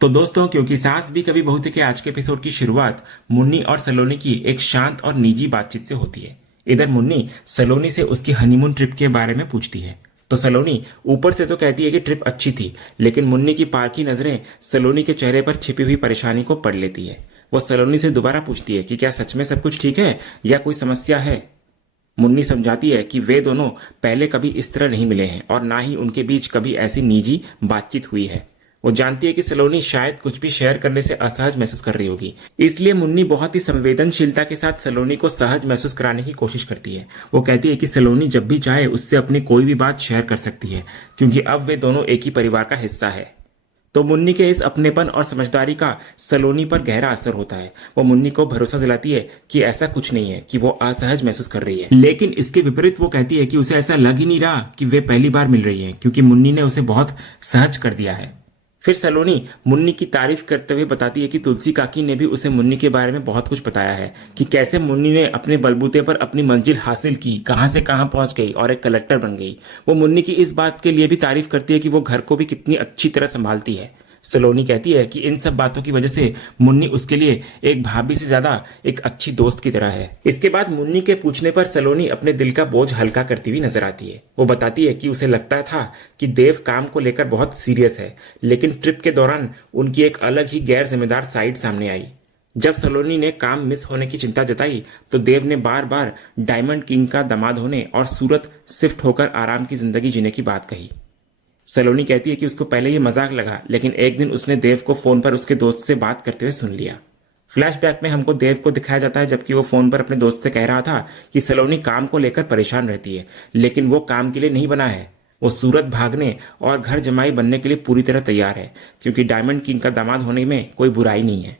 तो दोस्तों, क्योंकि सास भी कभी बहू थी के आज के एपिसोड की शुरुआत मुन्नी और सलोनी की एक शांत और निजी बातचीत से होती है। इधर मुन्नी सलोनी से उसकी हनीमून ट्रिप के बारे में पूछती है। तो सलोनी ऊपर से तो कहती है कि ट्रिप अच्छी थी, लेकिन मुन्नी की पारखी नजरें सलोनी के चेहरे पर छिपी हुई परेशानी को पढ़ लेती है। वो सलोनी से दोबारा पूछती है कि क्या सच में सब कुछ ठीक है या कोई समस्या है। मुन्नी समझाती है कि वे दोनों पहले कभी इस तरह नहीं मिले हैं और ना ही उनके बीच कभी ऐसी निजी बातचीत हुई है। वो जानती है कि सलोनी शायद कुछ भी शेयर करने से असहज महसूस कर रही होगी, इसलिए मुन्नी बहुत ही संवेदनशीलता के साथ सलोनी को सहज महसूस कराने की कोशिश करती है। वो कहती है कि सलोनी जब भी चाहे उससे अपनी कोई भी बात शेयर कर सकती है, क्योंकि अब वे दोनों एक ही परिवार का हिस्सा है। तो मुन्नी के इस अपनेपन और समझदारी का सलोनी पर गहरा असर होता है। वो मुन्नी को भरोसा दिलाती है कि ऐसा कुछ नहीं है कि वो असहज महसूस कर रही है, लेकिन इसके विपरीत वो कहती है कि उसे ऐसा लग ही नहीं रहा कि वे पहली बार मिल रही है, क्योंकि मुन्नी ने उसे बहुत सहज कर दिया है। फिर सलोनी मुन्नी की तारीफ करते हुए बताती है कि तुलसी काकी ने भी उसे मुन्नी के बारे में बहुत कुछ बताया है, कि कैसे मुन्नी ने अपने बलबूते पर अपनी मंजिल हासिल की, कहां से कहां पहुंच गई और एक कलेक्टर बन गई। वो मुन्नी की इस बात के लिए भी तारीफ करती है कि वो घर को भी कितनी अच्छी तरह संभालती है। सलोनी कहती है कि इन सब बातों की वजह से मुन्नी उसके लिए एक भाभी से ज्यादा एक अच्छी दोस्त की तरह है। इसके बाद मुन्नी के पूछने पर सलोनी अपने दिल का बोझ हल्का करती हुई नजर आती है। वो बताती है कि उसे लगता था कि देव काम को लेकर बहुत सीरियस है, लेकिन ट्रिप के दौरान उनकी एक अलग ही गैर जिम्मेदार साइड सामने आई। जब सलोनी ने काम मिस होने की चिंता जताई तो देव ने बार बार डायमंड किंग का दामाद होने और सूरत शिफ्ट होकर आराम की जिंदगी जीने की बात कही। सलोनी कहती है कि उसको पहले ये मजाक लगा, लेकिन एक दिन उसने देव को फोन पर उसके दोस्त से बात करते हुए सुन लिया। फ्लैशबैक में हमको देव को दिखाया जाता है जबकि वो फोन पर अपने दोस्त से कह रहा था कि सलोनी काम को लेकर परेशान रहती है, लेकिन वो काम के लिए नहीं बना है। वो सूरत भागने और घर जमाई बनने के लिए पूरी तरह तैयार है, क्योंकि डायमंड किंग का दामाद होने में कोई बुराई नहीं है।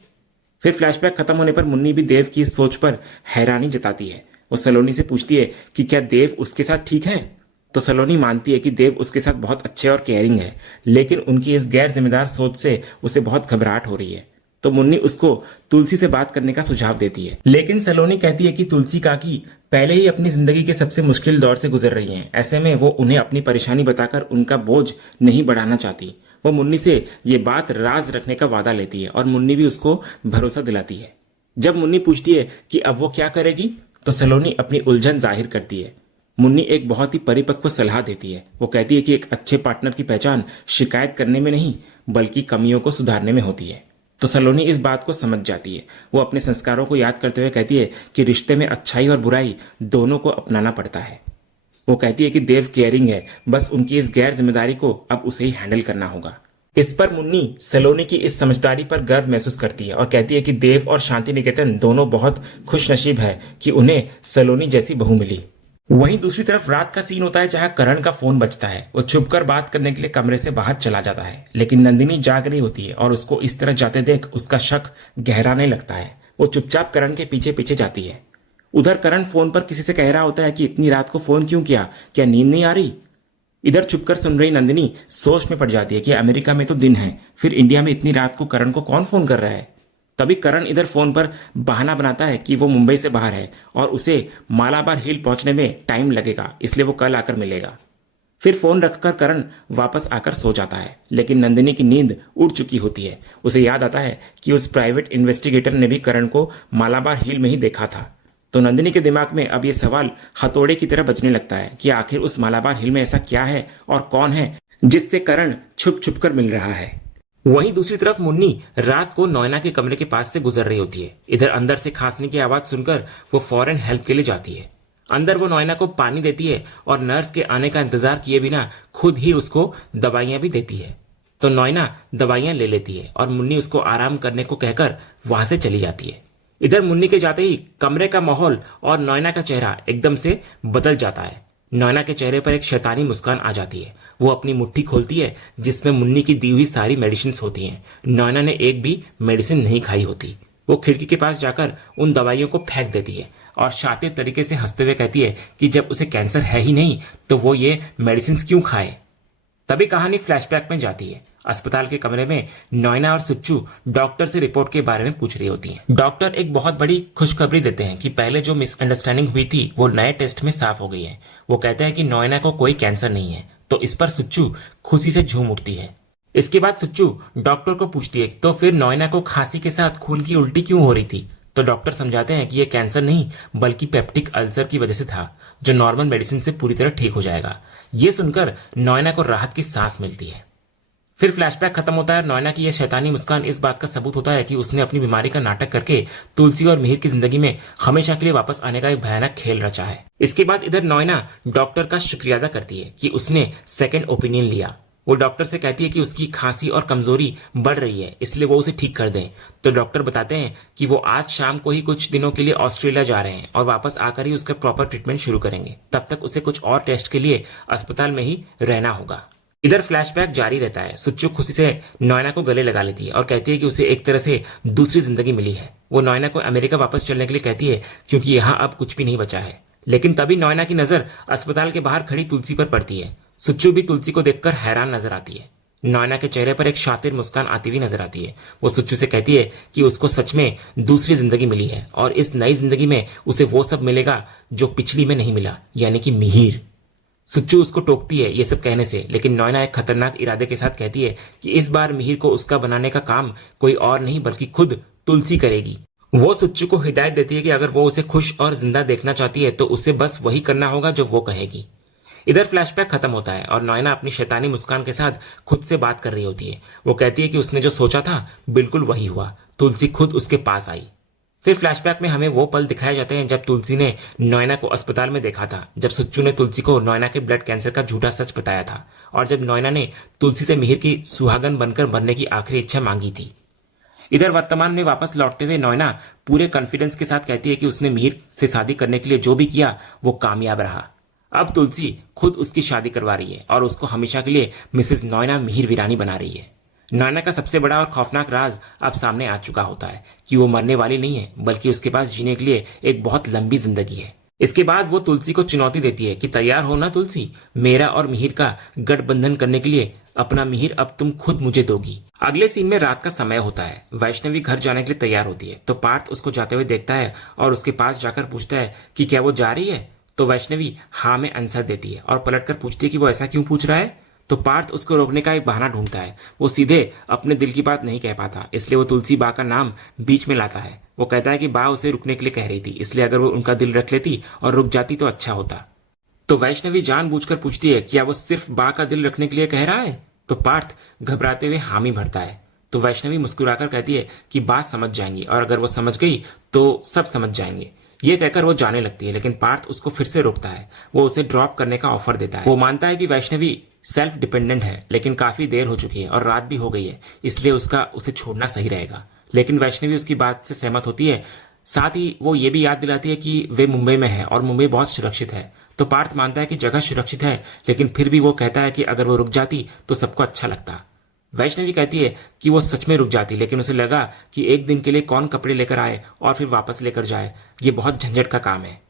फिर फ्लैशबैक खत्म होने पर मुन्नी भी देव की इस सोच पर हैरानी जताती है। वो सलोनी से पूछती है कि क्या देव उसके साथ ठीक है। तो सलोनी मानती है कि देव उसके साथ बहुत अच्छे और केयरिंग है, लेकिन उनकी इस गैर जिम्मेदार सोच से उसे बहुत घबराहट हो रही है। तो मुन्नी उसको तुलसी से बात करने का सुझाव देती है, लेकिन सलोनी कहती है कि तुलसी काकी पहले ही अपनी जिंदगी के सबसे मुश्किल दौर से गुजर रही हैं। ऐसे में वो उन्हें अपनी परेशानी बताकर उनका बोझ नहीं बढ़ाना चाहती। वो मुन्नी से ये बात राज रखने का वादा लेती है और मुन्नी भी उसको भरोसा दिलाती है। जब मुन्नी पूछती है कि अब वो क्या करेगी, तो सलोनी अपनी उलझन जाहिर करती है। मुन्नी एक बहुत ही परिपक्व सलाह देती है। वो कहती है कि एक अच्छे पार्टनर की पहचान शिकायत करने में नहीं, बल्कि कमियों को सुधारने में होती है। तो सलोनी इस बात को समझ जाती है। वो अपने संस्कारों को याद करते हुए कहती है कि रिश्ते में अच्छाई और बुराई दोनों को अपनाना पड़ता है। वो कहती है कि देव केयरिंग है, बस उनकी इस गैर जिम्मेदारी को अब उसे ही हैंडल करना होगा। इस पर मुन्नी सलोनी की इस समझदारी पर गर्व महसूस करती है और कहती है कि देव और शांति निकेतन दोनों बहुत खुशनसीब है कि उन्हें सलोनी जैसी बहू मिली। वहीं दूसरी तरफ रात का सीन होता है जहां करण का फोन बजता है। वो छुपकर बात करने के लिए कमरे से बाहर चला जाता है, लेकिन नंदिनी जाग रही होती है और उसको इस तरह जाते देख उसका शक गहराने लगता है। वो चुपचाप करण के पीछे पीछे जाती है। उधर करण फोन पर किसी से कह रहा होता है कि इतनी रात को फोन क्यों किया, क्या नींद नहीं आ रही। इधर छुपकर सुन रही नंदिनी सोच में पड़ जाती है कि अमेरिका में तो दिन है, फिर इंडिया में इतनी रात को करण को कौन फोन कर रहा है। तभी करण इधर फोन पर बहाना बनाता है कि वो मुंबई से बाहर है और उसे मालाबार हिल पहुंचने में टाइम लगेगा, इसलिए वो कल आकर मिलेगा। फिर फोन रखकर करण वापस आकर सो जाता है, लेकिन नंदिनी की नींद उड़ चुकी होती है। उसे याद आता है कि उस प्राइवेट इन्वेस्टिगेटर ने भी करण को मालाबार हिल में ही देखा था। तो नंदिनी के दिमाग में अब ये सवाल हथौड़े की तरह बजने लगता है कि आखिर उस मालाबार हिल में ऐसा क्या है और कौन है जिससे करण छुप छुप कर मिल रहा है। वहीं दूसरी तरफ मुन्नी रात को नोएना के कमरे के पास से गुजर रही होती है। इधर अंदर से खांसने की आवाज सुनकर वो फौरन हेल्प के लिए जाती है। अंदर वो नोएना को पानी देती है और नर्स के आने का इंतजार किए बिना खुद ही उसको दवाइयां भी देती है। तो नोएना दवाइयां ले लेती है और मुन्नी उसको आराम करने को कहकर वहां से चली जाती है। इधर मुन्नी के जाते ही कमरे का माहौल और नोएना का चेहरा एकदम से बदल जाता है। नोएना के चेहरे पर एक शैतानी मुस्कान आ जाती है। वो अपनी मुट्ठी खोलती है जिसमें मुन्नी की दी हुई सारी मेडिसिन होती हैं। नोएना ने एक भी मेडिसिन नहीं खाई होती। वो खिड़की के पास जाकर उन दवाइयों को फेंक देती है और शातिर तरीके से हंसते हुए कहती है कि जब उसे कैंसर है ही नहीं तो वो ये मेडिसिन क्यों खाए। तभी कहानी फ्लैशबैक में जाती है। अस्पताल के कमरे में नोएना और सुच्चू डॉक्टर से रिपोर्ट के बारे में पूछ रही होती हैं। डॉक्टर एक बहुत बड़ी खुशखबरी देते हैं कि पहले जो मिसअंडरस्टैंडिंग हुई थी वो नए टेस्ट में साफ हो गई है। वो कहते हैं कि नोएना को कोई कैंसर नहीं है। तो इस पर सुच्चू खुशी से झूम उठती है। इसके बाद सुच्चू डॉक्टर को पूछती है तो फिर नॉयना को खांसी के साथ खून की उल्टी क्यों हो रही थी। तो डॉक्टर समझाते हैं कि यह कैंसर नहीं बल्कि पेप्टिक अल्सर की वजह से था, जो नॉर्मल मेडिसिन से पूरी तरह ठीक हो जाएगा। यह सुनकर नॉयना को राहत की सांस मिलती है। फिर फ्लैशबैक खत्म होता है। नॉयना की यह शैतानी मुस्कान इस बात का सबूत होता है कि उसने अपनी बीमारी का नाटक करके तुलसी और मिहिर की जिंदगी में हमेशा के लिए वापस आने का एक भयानक खेल रचा है। इसके बाद इधर नॉयना डॉक्टर का शुक्रिया अदा करती है कि उसने सेकंड ओपिनियन लिया। वो डॉक्टर से कहती है कि उसकी खांसी और कमजोरी बढ़ रही है, इसलिए वो उसे ठीक कर दें। तो डॉक्टर बताते हैं कि वो आज शाम को ही कुछ दिनों के लिए ऑस्ट्रेलिया जा रहे हैं और वापस आकर ही उसका प्रॉपर ट्रीटमेंट शुरू करेंगे। तब तक उसे कुछ और टेस्ट के लिए अस्पताल में ही रहना होगा। इधर फ्लैशबैक जारी रहता है। सुच्चू खुशी से नॉयना को गले लगा लेती है और कहती है कि उसे एक तरह से दूसरी जिंदगी मिली है। वो नॉयना को अमेरिका वापस चलने के लिए कहती है क्योंकि यहाँ अब कुछ भी नहीं बचा है। लेकिन तभी नॉयना की नजर अस्पताल के बाहर खड़ी तुलसी पर पड़ती है। सुच्चू भी तुलसी को देखकर हैरान नजर आती है। नॉयना के चेहरे पर एक शातिर मुस्कान आती हुई नजर आती है। वो सुच्चू से कहती है कि उसको सच में दूसरी जिंदगी मिली है और इस नई जिंदगी में उसे वो सब मिलेगा जो पिछली में नहीं मिला, यानी कि मिहिर। सुच्चू उसको टोकती है ये सब कहने से, लेकिन नॉयना एक खतरनाक इरादे के साथ कहती है कि इस बार मिहिर को उसका बनाने का काम कोई और नहीं बल्कि खुद तुलसी करेगी। वो सुच्चू को हिदायत देती है कि अगर वो उसे खुश और जिंदा देखना चाहती है तो उसे बस वही करना होगा जो वो कहेगी। इधर फ्लैशबैक खत्म होता है और नॉयना अपनी शैतानी मुस्कान के साथ खुद से बात कर रही होती है। वो कहती है कि उसने जो सोचा था बिल्कुल वही हुआ, तुलसी खुद उसके पास आई। फिर फ्लैशबैक में हमें वो पल दिखाए जाते हैं जब तुलसी ने नॉयना को अस्पताल में देखा था, जब सुच्चू ने तुलसी को नॉयना के ब्लड कैंसर का झूठा सच बताया था और जब नॉयना ने तुलसी से मिहिर की सुहागन बनकर बनने की आखिरी इच्छा मांगी थी। इधर वर्तमान में वापस लौटते हुए नॉयना पूरे कॉन्फिडेंस के साथ कहती है कि उसने मिहिर से शादी करने के लिए जो भी किया वो कामयाब रहा। अब तुलसी खुद उसकी शादी करवा रही है और उसको हमेशा के लिए मिसेस नॉयना मिहिर वीरानी बना रही है। नॉयना का सबसे बड़ा और खौफनाक राज अब सामने आ चुका होता है कि वो मरने वाली नहीं है, बल्कि उसके पास जीने के लिए एक बहुत लंबी जिंदगी है। इसके बाद वो तुलसी को चुनौती देती है कि तैयार हो ना तुलसी, मेरा और मिहिर का गठबंधन करने के लिए अपना मिहिर अब तुम खुद मुझे दोगी। अगले सीन में रात का समय होता है। वैष्णवी घर जाने के लिए तैयार होती है तो पार्थ उसको जाते हुए देखता है और उसके पास जाकर पूछता है कि क्या वो जा रही है। तो वैष्णवी हाँ में आंसर देती है और पलटकर पूछती है कि वो ऐसा क्यों पूछ रहा है। तो पार्थ उसको रोकने का एक बहाना ढूंढता है। वो सीधे अपने दिल की बात नहीं कह पाता, इसलिए वो तुलसी बा का नाम बीच में लाता है। वो कहता है कि बा उसे रुकने के लिए कह रही थी, इसलिए अगर वो उनका दिल रख लेती और रुक जाती तो अच्छा होता। तो वैष्णवी जानबूझकर पूछती है क्या वो सिर्फ बा का दिल रखने के लिए कह रहा है। तो पार्थ घबराते हुए हामी भरता है। तो वैष्णवी मुस्कुराकर कहती है कि बात समझ जाएंगी और अगर वो समझ गई तो सब समझ जाएंगे। ये कहकर वो जाने लगती है, लेकिन पार्थ उसको फिर से रोकता है। वो उसे ड्रॉप करने का ऑफर देता है। वो मानता है कि वैष्णवी सेल्फ डिपेंडेंट है, लेकिन काफी देर हो चुकी है और रात भी हो गई है, इसलिए उसे छोड़ना सही रहेगा। लेकिन वैष्णवी उसकी बात से सहमत होती है। साथ ही वो ये भी याद दिलाती है कि वे मुंबई में है और मुंबई बहुत सुरक्षित है। तो पार्थ मानता है कि जगह सुरक्षित है, लेकिन फिर भी वो कहता है कि अगर वो रुक जाती तो सबको अच्छा लगता। वैष्णवी कहती है कि वो सच में रुक जाती, लेकिन उसे लगा कि एक दिन के लिए कौन कपड़े लेकर आए और फिर वापस लेकर जाए, ये बहुत झंझट का काम है।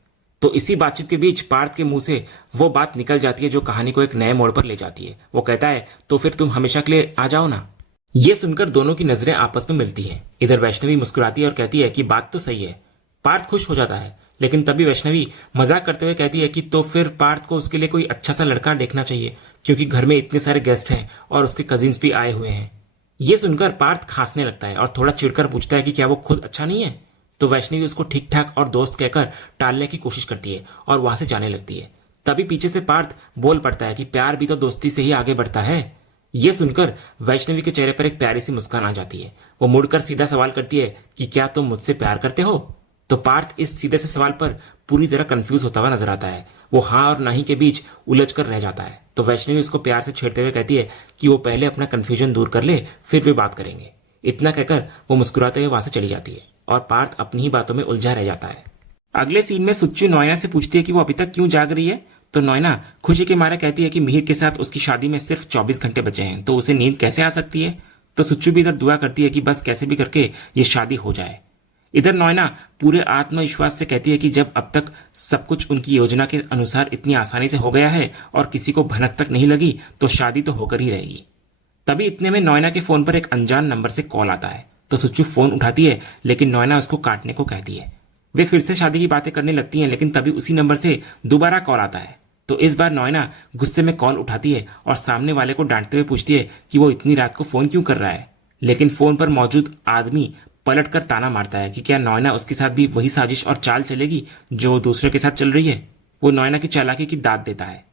तो इसी बातचीत के बीच पार्थ के मुंह से वो बात निकल जाती है जो कहानी को एक नए मोड़ पर ले जाती है। वो कहता है तो फिर तुम हमेशा के लिए आ जाओ ना। ये सुनकर दोनों की नजरें आपस में मिलती हैं। इधर वैष्णवी मुस्कुराती है और कहती है कि बात तो सही है। पार्थ खुश हो जाता है, लेकिन तभी वैष्णवी मजाक करते हुए कहती है कि तो फिर पार्थ को उसके लिए कोई अच्छा सा लड़का देखना चाहिए, क्योंकि घर में इतने सारे गेस्ट हैं और उसके कजिन्स भी आए हुए हैं। ये सुनकर पार्थ खांसने लगता है और थोड़ा चिढ़कर पूछता है कि क्या वो खुद अच्छा नहीं है। तो वैष्णवी उसको ठीक ठाक और दोस्त कहकर टालने की कोशिश करती है और वहां से जाने लगती है। तभी पीछे से पार्थ बोल पड़ता है कि प्यार भी तो दोस्ती से ही आगे बढ़ता है। यह सुनकर वैष्णवी के चेहरे पर एक प्यारी सी मुस्कान आ जाती है। वो मुड़कर सीधा सवाल करती है कि क्या तुम मुझसे प्यार करते हो। तो पार्थ इस सीधे से सवाल पर पूरी तरह कंफ्यूज होता हुआ नजर आता है। वो हाँ और नहीं के बीच उलझ कर रह जाता है। तो वैष्णवी उसको प्यार से छेड़ते हुए कहती है कि वो पहले अपना कंफ्यूजन दूर कर ले, फिर वे बात करेंगे। इतना कहकर वो मुस्कुराते हुए वहां से चली जाती है और पार्थ अपनी ही बातों में उलझा रह जाता है। अगले सीन में सुच्चू नॉयना से पूछती है कि वो अभी तक क्यों जाग रही है। तो नॉयना खुशी के मारे कहती है कि मिहिर के साथ उसकी शादी में सिर्फ 24 घंटे बचे हैं, तो उसे नींद कैसे आ सकती है। तो सुच्चू भी इधर दुआ करती है कि बस कैसे भी करके ये शादी हो जाए। इधर नॉयना पूरे आत्मविश्वास से कहती है कि जब अब तक सब कुछ उनकी योजना के अनुसार इतनी आसानी से हो गया है और किसी को भनक तक नहीं लगी, तो शादी तो होकर ही रहेगी। तभी इतने में नॉयना के फोन पर एक अनजान नंबर से कॉल आता है। तो सुच्चू फोन उठाती है, लेकिन नॉयना उसको काटने को कहती है। वे फिर से शादी की बातें करने लगती हैं, लेकिन तभी उसी नंबर से दोबारा कॉल आता है। तो इस बार नॉयना गुस्से में कॉल उठाती है और सामने वाले को डांटते हुए पूछती है कि वो इतनी रात को फोन क्यों कर रहा है। लेकिन फोन पर मौजूद आदमी पलट कर ताना मारता है कि क्या नॉयना उसके साथ भी वही साजिश और चाल चलेगी जो दूसरे के साथ चल रही है। वो नॉयना की चालाकी की दाद देता है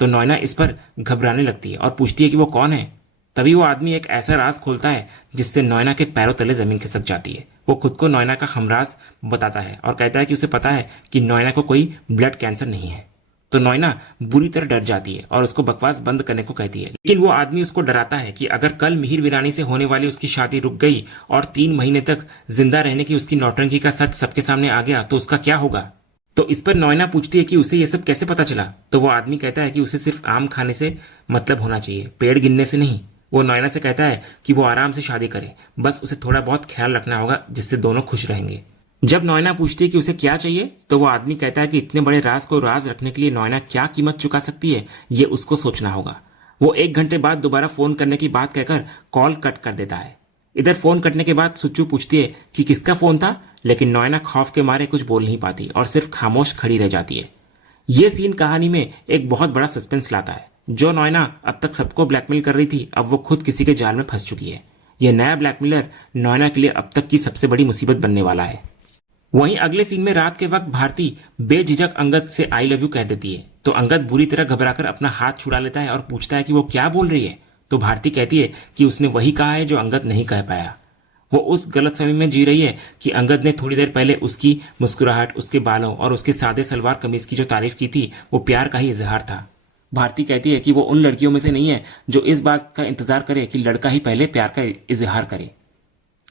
तो नॉयना इस पर घबराने लगती है और पूछती है कि वो कौन है। तभी वो आदमी एक ऐसा राज खोलता है जिससे नॉयना के पैरों तले जमीन खिसक जाती है। वो खुद को नॉयना का हमराज बताता है और कहता है कि उसे पता है कि नॉयना को कोई ब्लड कैंसर नहीं है। तो नॉयना बुरी तरह डर जाती है और उसको बकवास बंद करने को कहती है। लेकिन वो आदमी उसको डराता है कि अगर कल मिहिर वीरानी से होने वाली उसकी शादी रुक गई और 3 महीने तक जिंदा रहने की उसकी नौटंकी का सच सबके सामने आ गया तो उसका क्या होगा। तो इस पर नॉयना पूछती है कि उसे ये सब कैसे पता चला। तो वो आदमी कहता है कि उसे सिर्फ आम खाने से मतलब होना चाहिए, पेड़ गिनने से नहीं। वो नॉयना से कहता है कि वो आराम से शादी करे, बस उसे थोड़ा बहुत ख्याल रखना होगा जिससे दोनों खुश रहेंगे। जब नॉयना पूछती है कि उसे क्या चाहिए तो वो आदमी कहता है कि इतने बड़े राज को राज रखने के लिए नॉयना क्या कीमत चुका सकती है ये उसको सोचना होगा। वो 1 घंटे बाद दोबारा फोन करने की बात कहकर कॉल कट कर देता है। इधर फोन कटने के बाद सुच्चू पूछती है कि किसका फोन था, लेकिन नॉयना खौफ के मारे कुछ बोल नहीं पाती और सिर्फ खामोश खड़ी रह जाती है। ये सीन कहानी में एक बहुत बड़ा सस्पेंस लाता है। जो नॉयना अब तक सबको ब्लैकमेल कर रही थी अब वो खुद किसी के जाल में फंस चुकी है। यह नया ब्लैकमेलर नॉयना के लिए अब तक की सबसे बड़ी मुसीबत बनने वाला है। वहीं अगले सीन में रात के वक्त भारती बेझिझक अंगद से आई लव यू कह देती है तो अंगद बुरी तरह घबराकर अपना हाथ छुड़ा लेता है और पूछता है कि वो क्या बोल रही है। तो भारती कहती है कि उसने वही कहा है जो अंगद नहीं कह पाया। वो उस गलतफहमी में जी रही है कि अंगद ने थोड़ी देर पहले उसकी मुस्कुराहट, उसके बालों और उसके सादे सलवार कमीज की जो तारीफ की थी वो प्यार का ही इजहार था। भारती कहती है कि वो उन लड़कियों में से नहीं है जो इस बात का इंतजार करे कि लड़का ही पहले प्यार का इजहार करे।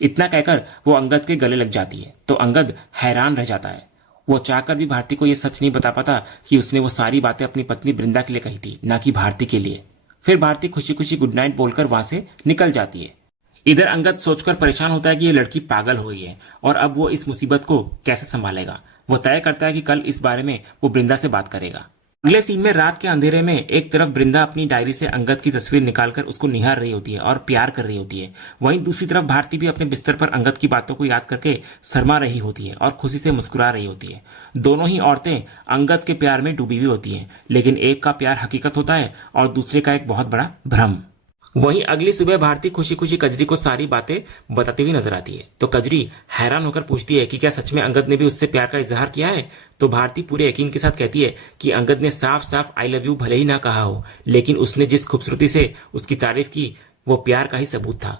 इतना कहकर वो अंगद के गले लग जाती है तो अंगद हैरान रह जाता है। वो चाहकर भी भारती को यह सच नहीं बता पाता कि उसने वो सारी बातें अपनी पत्नी वृंदा के लिए कही थी, ना कि भारती के लिए। फिर भारती खुशी खुशी गुड नाइट बोलकर वहां से निकल जाती है। इधर अंगद सोचकर परेशान होता है कि ये लड़की पागल हो गई है और अब वो इस मुसीबत को कैसे संभालेगा। वो तय करता है कि कल इस बारे में वो वृंदा से बात करेगा। अगले सीन में रात के अंधेरे में एक तरफ वृंदा अपनी डायरी से अंगद की तस्वीर निकालकर उसको निहार रही होती है और प्यार कर रही होती है। वहीं दूसरी तरफ भारती भी अपने बिस्तर पर अंगद की बातों को याद करके शर्मा रही होती है और खुशी से मुस्कुरा रही होती है। दोनों ही औरतें अंगद के प्यार में डूबी हुई होती हैं, लेकिन एक का प्यार हकीकत होता है और दूसरे का एक बहुत बड़ा भ्रम। वहीं अगली सुबह भारती खुशी खुशी कजरी को सारी बातें बताती हुई नजर आती है तो कजरी हैरान होकर पूछती है कि क्या सच में अंगद ने भी उससे प्यार का इजहार किया है। तो भारती पूरे यकीन के साथ कहती है कि अंगद ने साफ साफ आई लव यू भले ही ना कहा हो, लेकिन उसने जिस खूबसूरती से उसकी तारीफ की वो प्यार का ही सबूत था।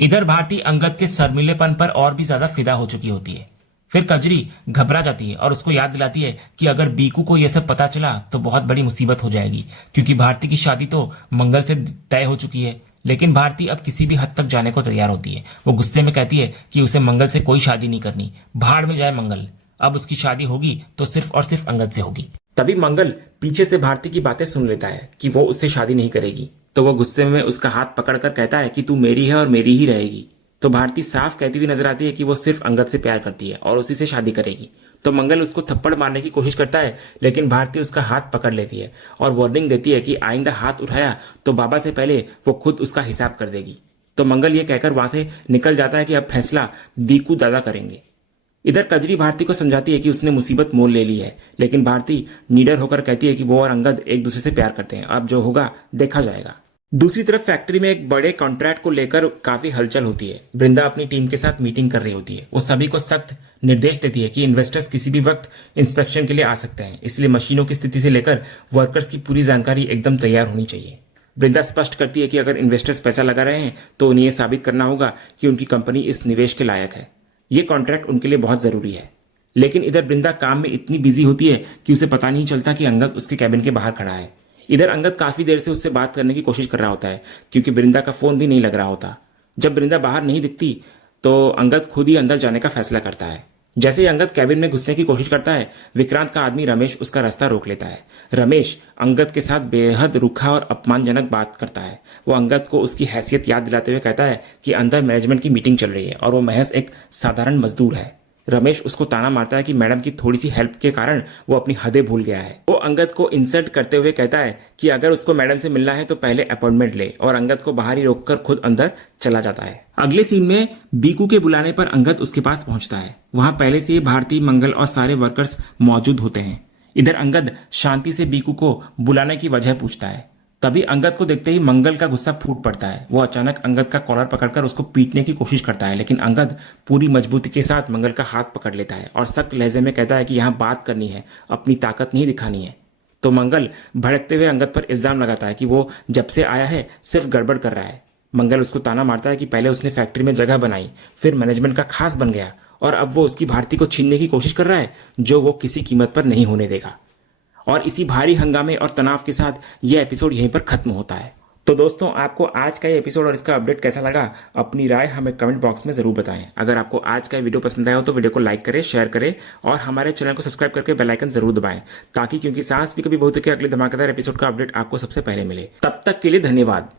इधर भारती अंगद के शर्मीलेपन पर और भी ज्यादा फिदा हो चुकी होती है। फिर कजरी घबरा जाती है और उसको याद दिलाती है कि अगर बीकू को यह सब पता चला तो बहुत बड़ी मुसीबत हो जाएगी, क्योंकि भारती की शादी तो मंगल से तय हो चुकी है। लेकिन भारती अब किसी भी हद तक जाने को तैयार होती है। वो गुस्से में कहती है कि उसे मंगल से कोई शादी नहीं करनी, भाड़ में जाए मंगल। अब उसकी शादी होगी तो सिर्फ और सिर्फ अंगद से होगी। तभी मंगल पीछे से भारती की बातें सुन लेता है कि वो उससे शादी नहीं करेगी। तो वो गुस्से में उसका हाथ पकड़कर कहता है कि तू मेरी है और मेरी ही रहेगी। तो भारती साफ कहती हुई नजर आती है कि वो सिर्फ अंगद से प्यार करती है और उसी से शादी करेगी। तो मंगल उसको थप्पड़ मारने की कोशिश करता है, लेकिन भारती उसका हाथ पकड़ लेती है और वार्निंग देती है कि आइंदा हाथ उठाया तो बाबा से पहले वो खुद उसका हिसाब कर देगी। तो मंगल ये कहकर वहां से निकल जाता है कि अब फैसला बीकू दादा करेंगे। इधर कजरी भारती को समझाती है कि उसने मुसीबत मोल ले ली है, लेकिन भारती निडर होकर कहती है कि वो और अंगद एक दूसरे से प्यार करते हैं, अब जो होगा देखा जाएगा। दूसरी तरफ फैक्ट्री में एक बड़े कॉन्ट्रैक्ट को लेकर काफी हलचल होती है। वृंदा अपनी टीम के साथ मीटिंग कर रही होती है। वो सभी को सख्त निर्देश देती है कि इन्वेस्टर्स किसी भी वक्त इंस्पेक्शन के लिए आ सकते हैं, इसलिए मशीनों की स्थिति से लेकर वर्कर्स की पूरी जानकारी एकदम तैयार होनी चाहिए। वृंदा स्पष्ट करती है कि अगर इन्वेस्टर्स पैसा लगा रहे हैं तो उन्हें यह साबित करना होगा कि उनकी कंपनी इस निवेश के लायक है। ये कॉन्ट्रैक्ट उनके लिए बहुत जरूरी है। लेकिन इधर वृंदा काम में इतनी बिजी होती है कि उसे पता नहीं चलता कि अंगद उसके कैबिन के बाहर खड़ा है। इधर अंगद काफी देर से उससे बात करने की कोशिश कर रहा होता है, क्योंकि वृंदा का फोन भी नहीं लग रहा होता। जब वृंदा बाहर नहीं दिखती तो अंगद खुद ही अंदर जाने का फैसला करता है। जैसे ही अंगद कैबिन में घुसने की कोशिश करता है, विक्रांत का आदमी रमेश उसका रास्ता रोक लेता है। रमेश अंगद के साथ बेहद रूखा और अपमानजनक बात करता है। वो अंगद को उसकी हैसियत याद दिलाते हुए कहता है कि अंदर मैनेजमेंट की मीटिंग चल रही है और वो महज एक साधारण मजदूर है। रमेश उसको ताना मारता है कि मैडम की थोड़ी सी हेल्प के कारण वो अपनी हदें भूल गया है। वो अंगद को इंसल्ट करते हुए कहता है कि अगर उसको मैडम से मिलना है तो पहले अपॉइंटमेंट ले, और अंगद को बाहर ही रोककर खुद अंदर चला जाता है। अगले सीन में बीकू के बुलाने पर अंगद उसके पास पहुंचता है। वहां पहले से ही भारती, मंगल और सारे वर्कर्स मौजूद होते हैं। इधर अंगद शांति से बीकू को बुलाने की वजह पूछता है। तभी अंगद को देखते ही मंगल का गुस्सा फूट पड़ता है। वो अचानक अंगद का कॉलर पकड़कर उसको पीटने की कोशिश करता है, लेकिन अंगद पूरी मजबूती के साथ मंगल का हाथ पकड़ लेता है और सख्त लहजे में कहता है कि यहाँ बात करनी है, अपनी ताकत नहीं दिखानी है। तो मंगल भड़कते हुए अंगद पर इल्जाम लगाता है कि वो जब से आया है सिर्फ गड़बड़ कर रहा है। मंगल उसको ताना मारता है कि पहले उसने फैक्ट्री में जगह बनाई, फिर मैनेजमेंट का खास बन गया और अब वो उसकी भारती को छीनने की कोशिश कर रहा है, जो वो किसी कीमत पर नहीं होने देगा। और इसी भारी हंगामे और तनाव के साथ यह एपिसोड यहीं पर खत्म होता है। तो दोस्तों, आपको आज का ये एपिसोड और इसका अपडेट कैसा लगा, अपनी राय हमें कमेंट बॉक्स में जरूर बताएं। अगर आपको आज का वीडियो पसंद आया हो तो वीडियो को लाइक करें, शेयर करें और हमारे चैनल को सब्सक्राइब करके बेल आइकन जरूर दबाएं, ताकि क्योंकि सास भी कभी बहुत के अगले धमाकेदार एपिसोड का अपडेट आपको सबसे पहले मिले। तब तक के लिए धन्यवाद।